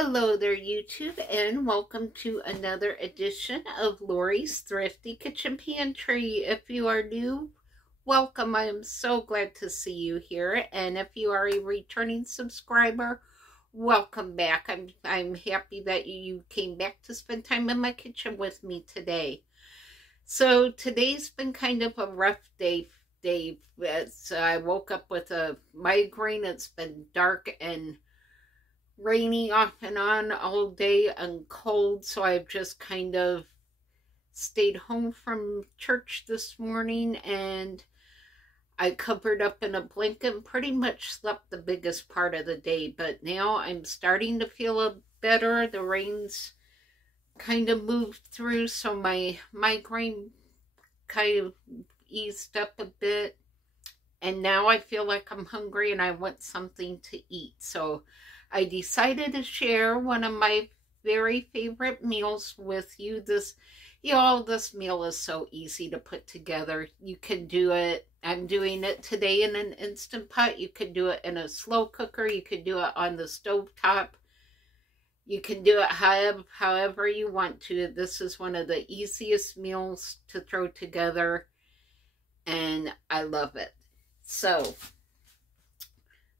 Hello there, YouTube, and welcome to another edition of Lori's Thrifty Kitchen Pantry. If you are new, welcome. I am so glad to see you here, and if you are a returning subscriber, welcome back. I'm happy that you came back to spend time in my kitchen with me today. So today's been kind of a rough day. I woke up with a migraine. It's been dark and rainy off and on all day and cold, so I've just kind of stayed home from church this morning, and I covered up in a blanket and pretty much slept the biggest part of the day. But now I'm starting to feel better. The rain's kind of moved through, so my migraine kind of eased up a bit, and now I feel like I'm hungry and I want something to eat. So I decided to share one of my very favorite meals with you. This meal is so easy to put together. You can do it. I'm doing it today in an Instant Pot. You can do it in a slow cooker. You can do it on the stove top. You can do it however you want to. This is one of the easiest meals to throw together, and I love it. So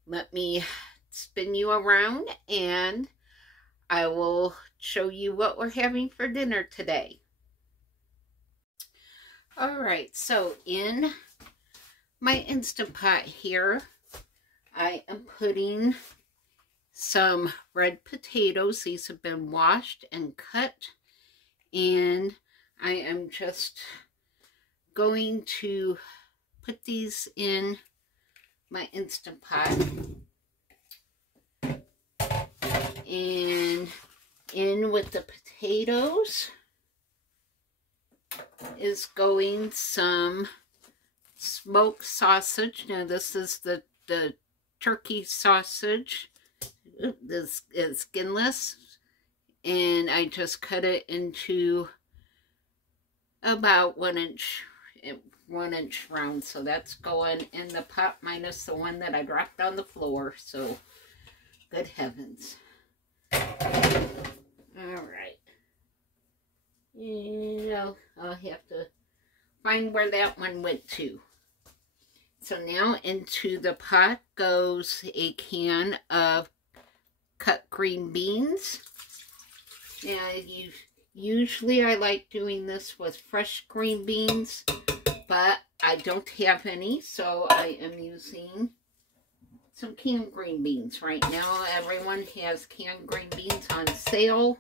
let me spin you around and I will show you what we're having for dinner today. Alright, so in my Instant Pot here, I am putting some red potatoes. These have been washed and cut, and I am just going to put these in my Instant Pot. And in with the potatoes is going some smoked sausage. Now this is the turkey sausage. This is skinless, and I just cut it into about 1 inch round. So that's going in the pot minus the one that I dropped on the floor. So good heavens. Alright. I'll have to find where that one went to. So now into the pot goes a can of cut green beans. Now, usually I like doing this with fresh green beans, but I don't have any, so I am using some canned green beans. Right now everyone has canned green beans on sale,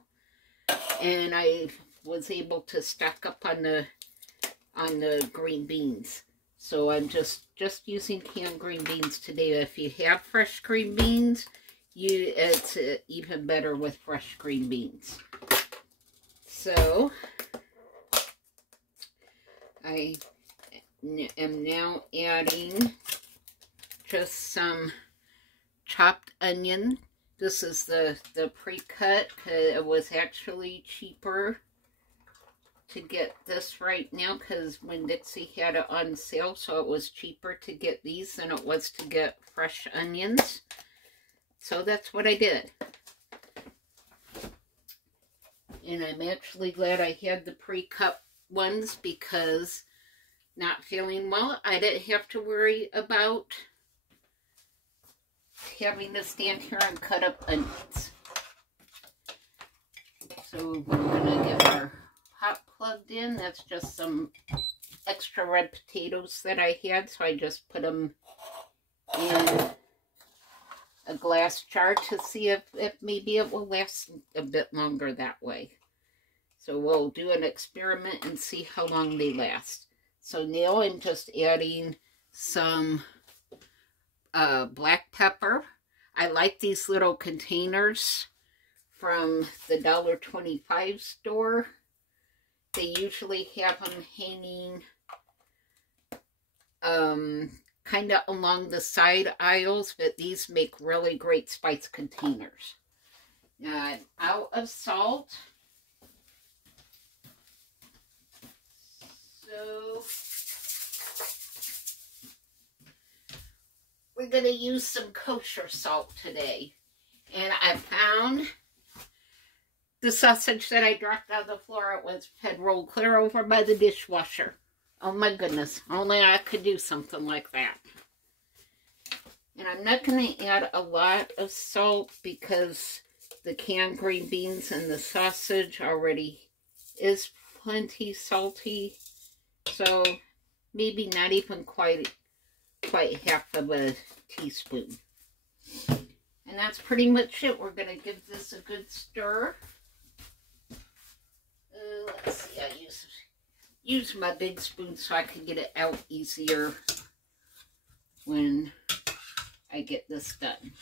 and I was able to stock up on the green beans. So I'm just using canned green beans today. If you have fresh green beans, it's even better with fresh green beans. So I am now adding just some chopped onion. This is the pre-cut, because it was actually cheaper to get this right now, because when Dixie had it on sale, so it was cheaper to get these than it was to get fresh onions. So that's what I did. And I'm actually glad I had the pre-cut ones, because not feeling well, I didn't have to worry about having to stand here and cut up onions. So we're going to get our pot plugged in. That's just some extra red potatoes that I had, so I just put them in a glass jar to see if maybe it will last a bit longer that way. So we'll do an experiment and see how long they last. So now I'm just adding some black pepper. I like these little containers from the $1.25 store. They usually have them hanging kind of along the side aisles, but these make really great spice containers. Now I'm out of salt. So we're going to use some kosher salt today. And I found the sausage that I dropped on the floor, had rolled clear over by the dishwasher. Oh my goodness, only I could do something like that. And I'm not going to add a lot of salt because the canned green beans and the sausage already is plenty salty. So maybe not even quite half of a teaspoon. And that's pretty much it. We're going to give this a good stir. Let's see, I use my big spoon so I can get it out easier when I get this done.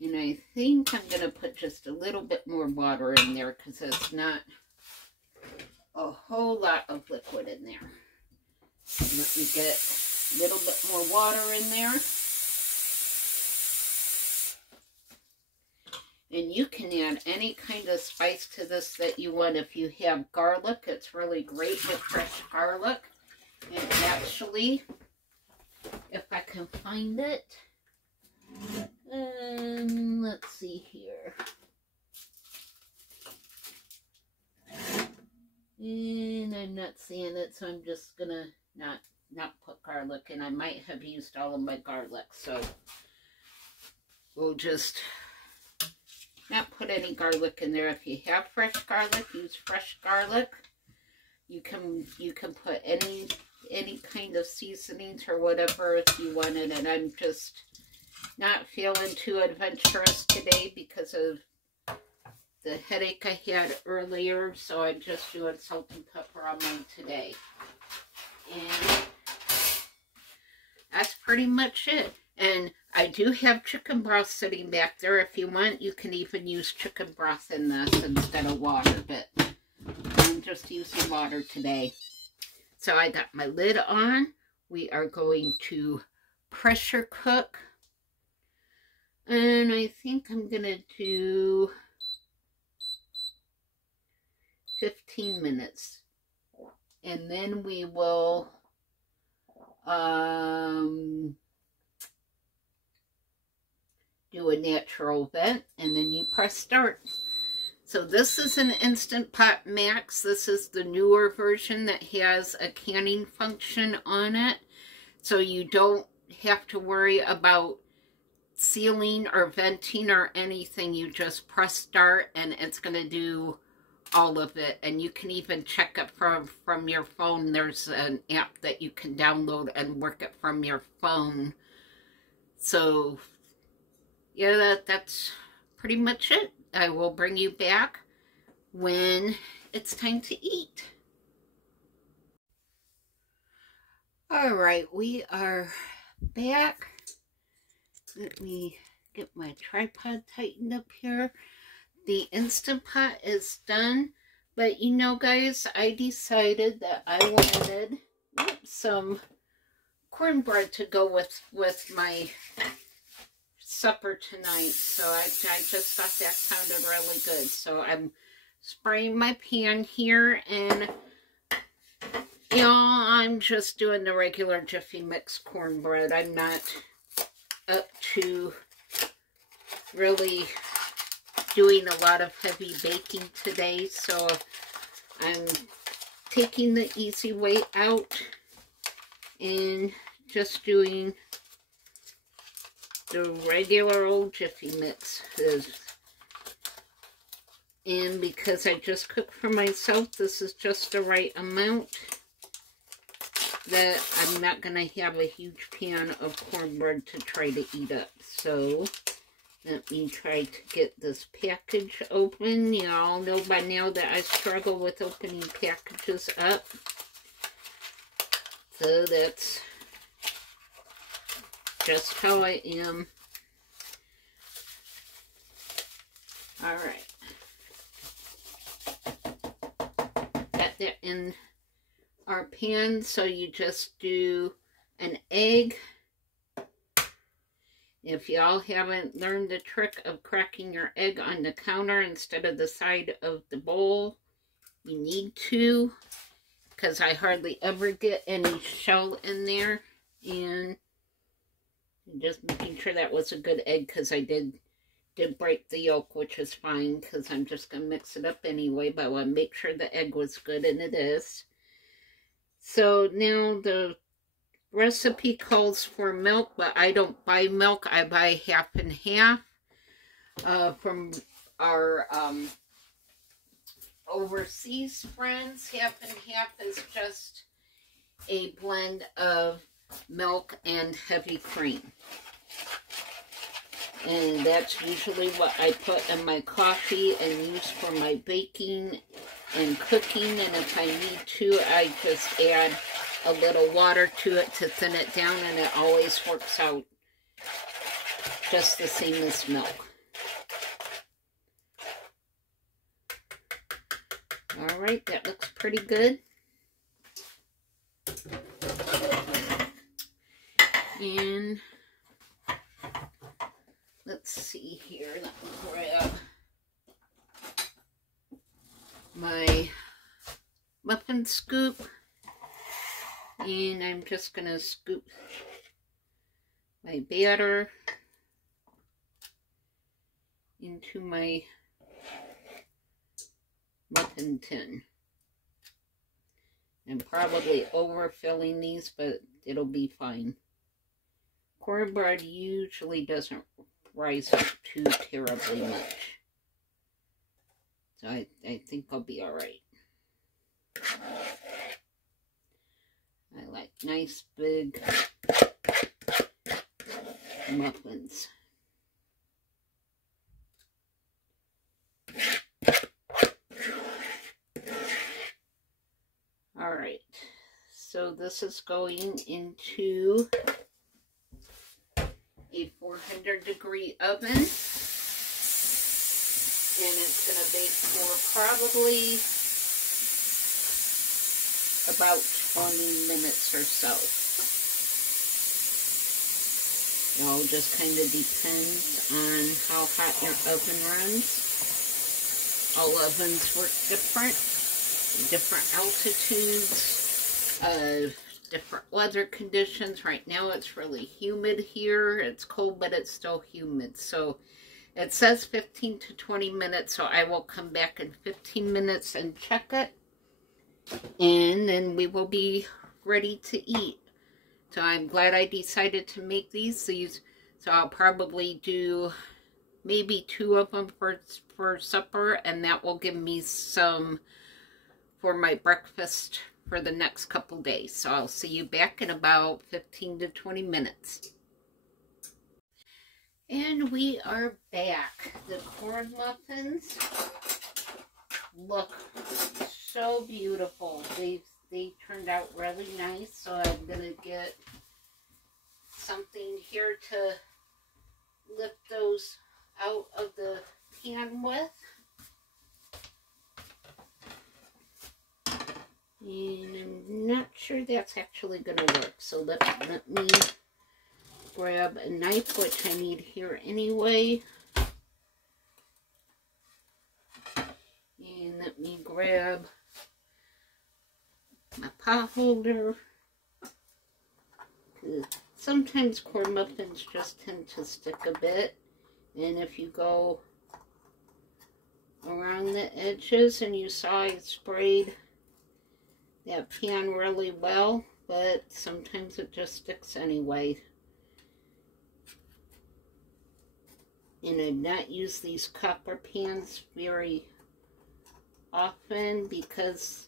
And I think I'm going to put just a little bit more water in there because it's not a whole lot of liquid in there. Let me get a little bit more water in there. And you can add any kind of spice to this that you want. If you have garlic, it's really great with fresh garlic. And actually, if I can find it, let's see here. And I'm not seeing it, so I'm just gonna not put garlic in. I might have used all of my garlic, so we'll just not put any garlic in there. If you have fresh garlic, use fresh garlic. You can put any kind of seasonings or whatever if you wanted, and I'm just not feeling too adventurous today because of the headache I had earlier, so I'm just doing salt and pepper on mine today. And that's pretty much it. And I do have chicken broth sitting back there. If you want, you can even use chicken broth in this instead of water, but I'm just using water today. So I got my lid on. We are going to pressure cook. And I think I'm going to do 15 minutes. And then we will do a natural vent, and then you press start. So this is an Instant Pot Max. This is the newer version that has a canning function on it. So you don't have to worry about sealing or venting or anything. You just press start and it's going to do all of it. And you can even check it from your phone. There's an app that you can download and work it from your phone. So yeah, that's pretty much it. I will bring you back when it's time to eat. All right, we are back. Let me get my tripod tightened up here. The Instant Pot is done, but you know, guys, I decided that I wanted some cornbread to go with my supper tonight, so I just thought that sounded really good. So I'm spraying my pan here, and you know, I'm just doing the regular Jiffy Mix cornbread. I'm not up to really doing a lot of heavy baking today, so I'm taking the easy way out and just doing the regular old Jiffy Mixes. And because I just cooked for myself, this is just the right amount that I'm not going to have a huge pan of cornbread to try to eat up. So let me try to get this package open. You all know by now that I struggle with opening packages up. So that's just how I am. Alright. Got that in our pan, so you just do an egg. If y'all haven't learned the trick of cracking your egg on the counter instead of the side of the bowl, you need to, because I hardly ever get any shell in there. And just making sure that was a good egg, because I did did break the yolk, which is fine because I'm just going to mix it up anyway, but I want to make sure the egg was good, and it is. So now the recipe calls for milk, but I don't buy milk. I buy half and half from our overseas friends. Half and half is just a blend of milk and heavy cream. And that's usually what I put in my coffee and use for my baking and cooking. And if I need to, I just add a little water to it to thin it down, and it always works out just the same as milk. Alright, that looks pretty good. And let's see here. Let me grab my muffin scoop. And I'm just going to scoop my batter into my muffin tin. I'm probably overfilling these, but it'll be fine. Cornbread usually doesn't rise up too terribly much. So I think I'll be alright. I like nice big muffins. Alright, so this is going into a 400-degree oven, and it's going to bake for probably about 20 minutes or so. It all just kind of depends on how hot your oven runs. All ovens work different altitudes, different weather conditions. Right now it's really humid here. It's cold, but it's still humid. So it says 15 to 20 minutes, so I will come back in 15 minutes and check it. And then we will be ready to eat. So I'm glad I decided to make these. So I'll probably do maybe 2 of them for supper, and that will give me some for my breakfast for the next couple days. So I'll see you back in about 15 to 20 minutes. And we are back. The corn muffins look so beautiful. They turned out really nice. So I'm gonna get something here to lift those out of the pan with. And I'm not sure that's actually going to work. So let me grab a knife, which I need here anyway. And let me grab my pot holder. Sometimes corn muffins just tend to stick a bit. And if you go around the edges, and you saw I sprayed that pan really well, but sometimes it just sticks anyway. And I've not used these copper pans very often because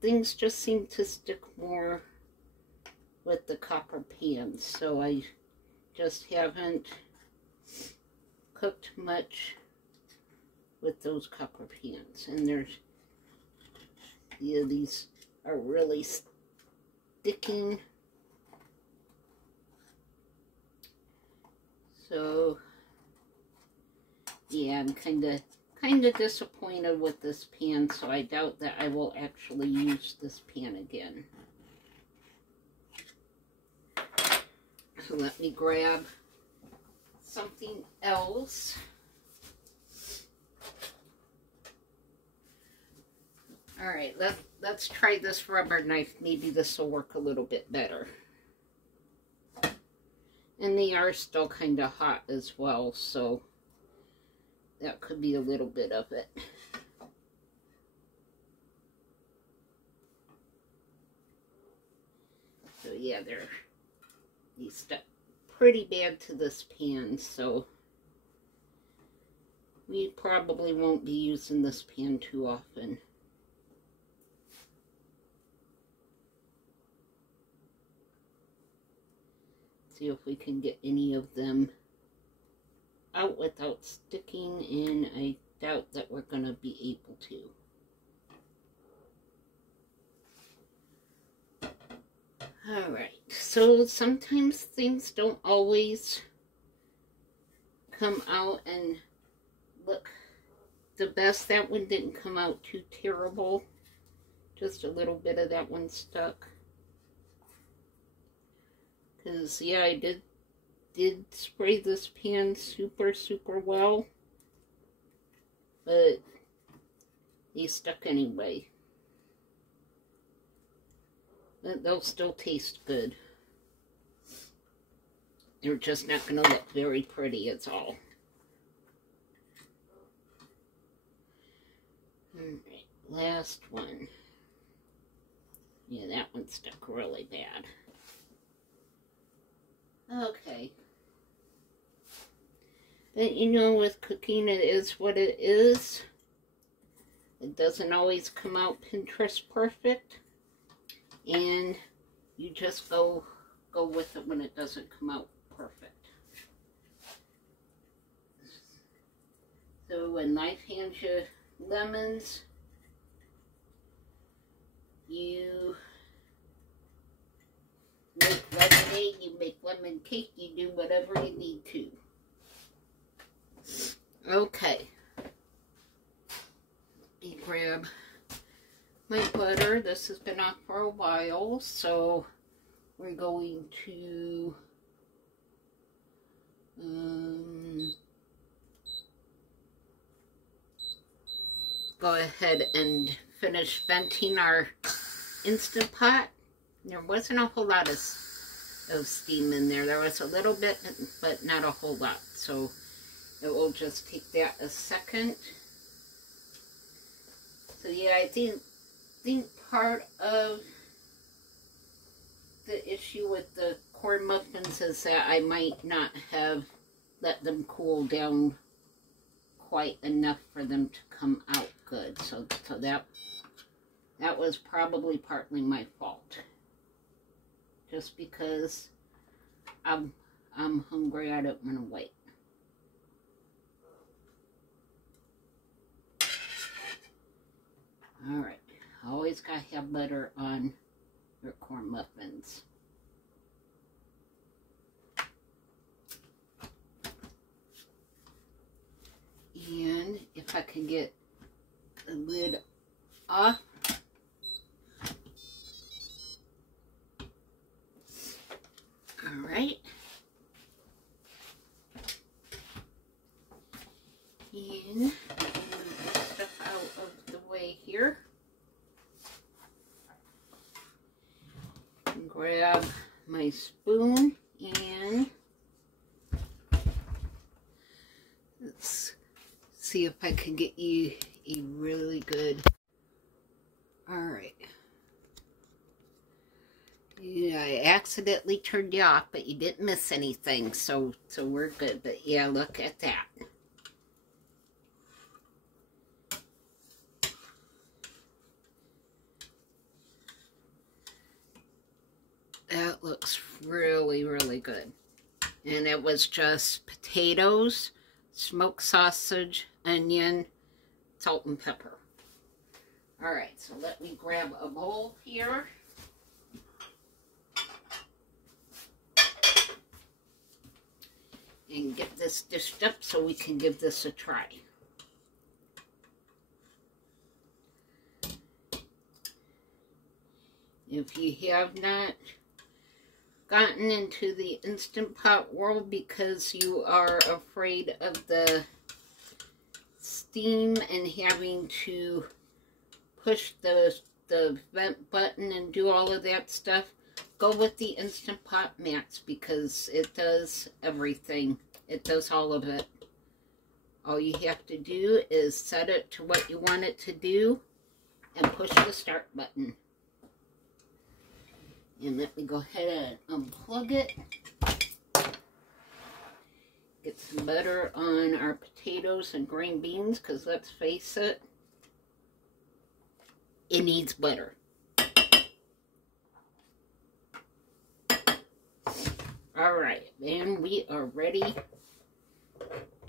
things just seem to stick more with the copper pans. So I just haven't cooked much with those copper pans. And there's, yeah, these are really sticking. So yeah, I'm kind of disappointed with this pan, so I doubt that I will actually use this pan again. So let me grab something else. Alright, let's try this rubber knife. Maybe this will work a little bit better. And they are still kind of hot as well, so that could be a little bit of it. So yeah, these stuck pretty bad to this pan, so we probably won't be using this pan too often. See if we can get any of them out without sticking, and I doubt that we're going to be able to. Alright, so sometimes things don't always come out and look the best. That one didn't come out too terrible. Just a little bit of that one stuck. Because, yeah, I did spray this pan super well. But they stuck anyway. But they'll still taste good. They're just not going to look very pretty, it's all. Alright, last one. Yeah, that one stuck really bad. Okay. But you know, with cooking, it is what it is. It doesn't always come out Pinterest perfect. And you just go with it when it doesn't come out perfect. So when life hands you lemons, you make lemonade, you make lemon cake, you do whatever you need to. Okay. Let me grab my butter. This has been off for a while, so we're going to go ahead and finish venting our Instant Pot. There wasn't a whole lot of steam in there. There was a little bit, but not a whole lot. So it will just take that a second. So yeah, I think part of the issue with the corn muffins is that I might not have let them cool down quite enough for them to come out good. So that was probably partly my fault. Just because I'm hungry, I don't want to wait. Alright, always gotta have butter on your corn muffins. And if I can get the lid off. Alright. And move this stuff out of the way here. And grab my spoon and let's see if I can get you a really good. Alright. Yeah, I accidentally turned you off, but you didn't miss anything, so we're good. But yeah, look at that. That looks really good. And it was just potatoes, smoked sausage, onion, salt and pepper. Alright, so let me grab a bowl here. And get this dished up so we can give this a try. If you have not gotten into the Instant Pot world because you are afraid of the steam and having to push the vent button and do all of that stuff, go with the Instant Pot mats because it does everything. It does all of it. All you have to do is set it to what you want it to do and push the start button. And let me go ahead and unplug it. Get some butter on our potatoes and green beans, because let's face it, it needs butter. Alright, and we are ready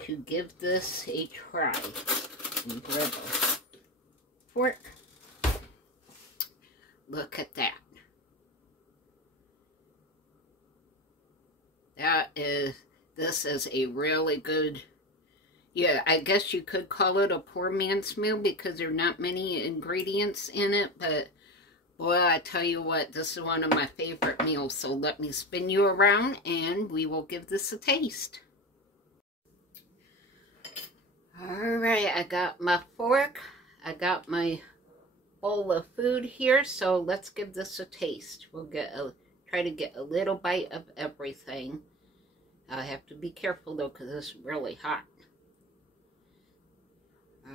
to give this a try. And grab a fork. Look at that. This is a really good, yeah, I guess you could call it a poor man's meal because there are not many ingredients in it, but boy, I tell you what, this is one of my favorite meals. So let me spin you around and we will give this a taste. Alright, I got my fork, I got my bowl of food here, so let's give this a taste. We'll try to get a little bite of everything. I have to be careful though, because it's really hot.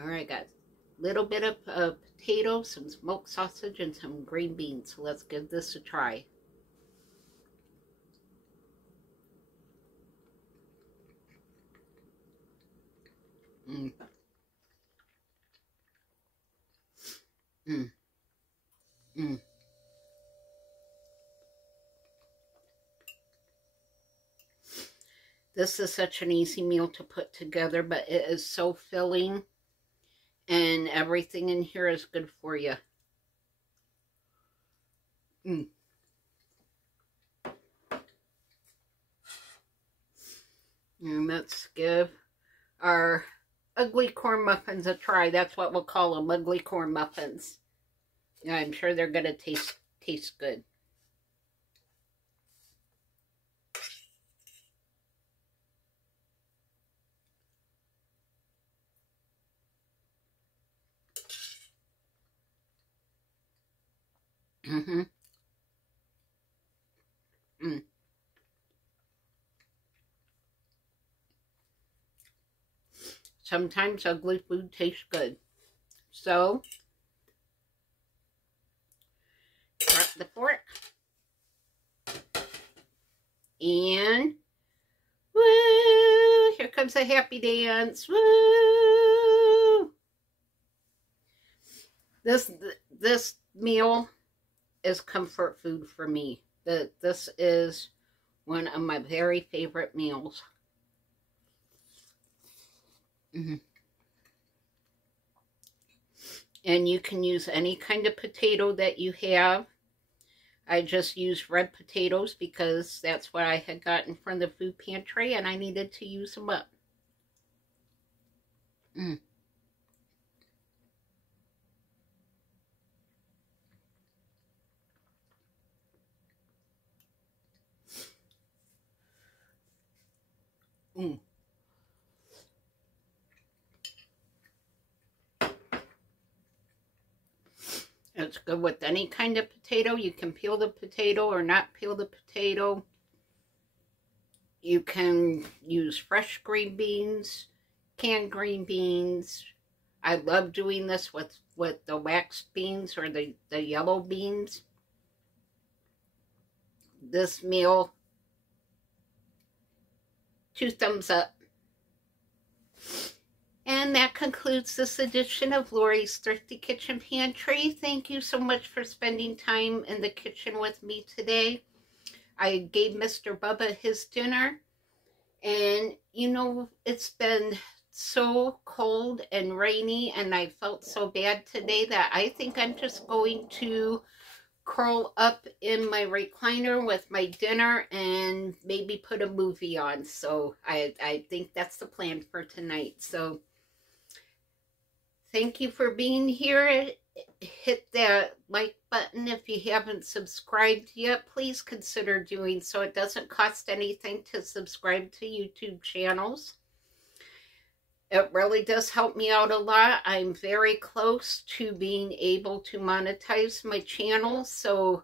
Alright, got a little bit of potato, some smoked sausage, and some green beans. So let's give this a try. Mmm. Mmm. Mmm. This is such an easy meal to put together, but it is so filling, and everything in here is good for you. And let's give our ugly corn muffins a try. That's what we'll call them, ugly corn muffins. Yeah, I'm sure they're going to taste good. Sometimes ugly food tastes good. So, drop the fork. And, woo! Here comes a happy dance. Woo! This meal is comfort food for me. This is one of my very favorite meals. And you can use any kind of potato that you have. I just used red potatoes because that's what I had gotten from the food pantry, and I needed to use them up. It's good with any kind of potato. You can peel the potato or not peel the potato. You can use fresh green beans, canned green beans. I love doing this with the wax beans or the yellow beans. This meal, 2 thumbs up. And that concludes this edition of Lori's Thrifty Kitchen Pantry. Thank you so much for spending time in the kitchen with me today. I gave Mr. Bubba his dinner. And, you know, it's been so cold and rainy, and I felt so bad today that I think I'm just going to curl up in my recliner with my dinner and maybe put a movie on. So I think that's the plan for tonight. So thank you for being here. Hit that like button if you haven't subscribed yet. Please consider doing so. It doesn't cost anything to subscribe to YouTube channels. It really does help me out a lot. I'm very close to being able to monetize my channel. So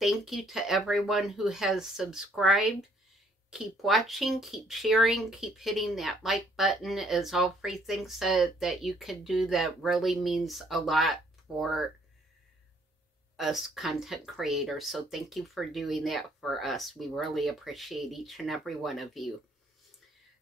thank you to everyone who has subscribed. keep watching, keep sharing, keep hitting that like button, as all free things that you can do that really means a lot for us content creators. So thank you for doing that for us. We really appreciate each and every one of you.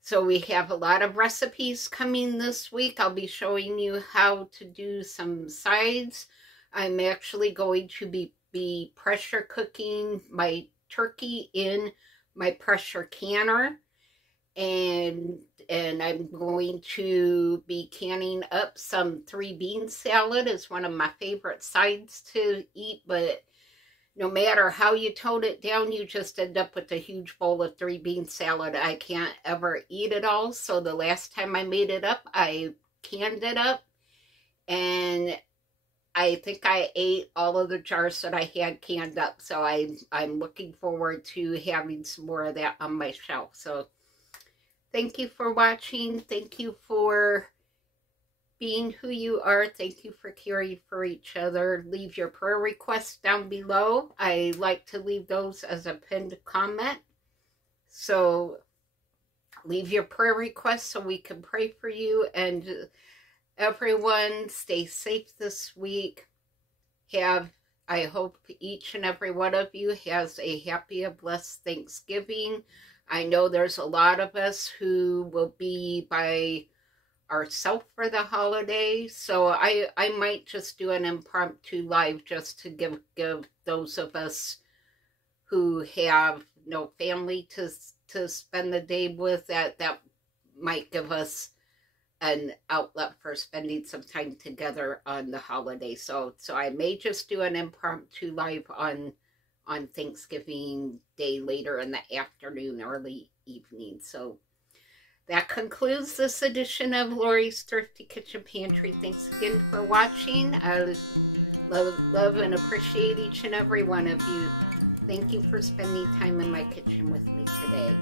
So we have a lot of recipes coming this week. I'll be showing you how to do some sides. I'm actually going to be pressure cooking my turkey in my pressure canner, and I'm going to be canning up some 3-bean salad. It's one of my favorite sides to eat, but no matter how you tone it down, you just end up with a huge bowl of 3-bean salad. I can't ever eat it all, so the last time I made it up, I canned it up, and I think I ate all of the jars that I had canned up, so I'm looking forward to having some more of that on my shelf. So thank you for watching. Thank you for being who you are. Thank you for caring for each other. Leave your prayer requests down below. I like to leave those as a pinned comment. So leave your prayer requests so we can pray for you. And everyone, stay safe this week. I hope each and every one of you has a happy and blessed Thanksgiving. I know there's a lot of us who will be by ourselves for the holiday, so I might just do an impromptu live just to give those of us who have no family to spend the day with, that might give us an outlet for spending some time together on the holiday. So I may just do an impromptu live on Thanksgiving Day later in the afternoon, early evening. So that concludes this edition of Lori's Thrifty Kitchen Pantry. Thanks again for watching. I love and appreciate each and every one of you. Thank you for spending time in my kitchen with me today.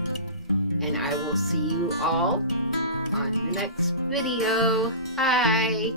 And I will see you all on the next video. Bye.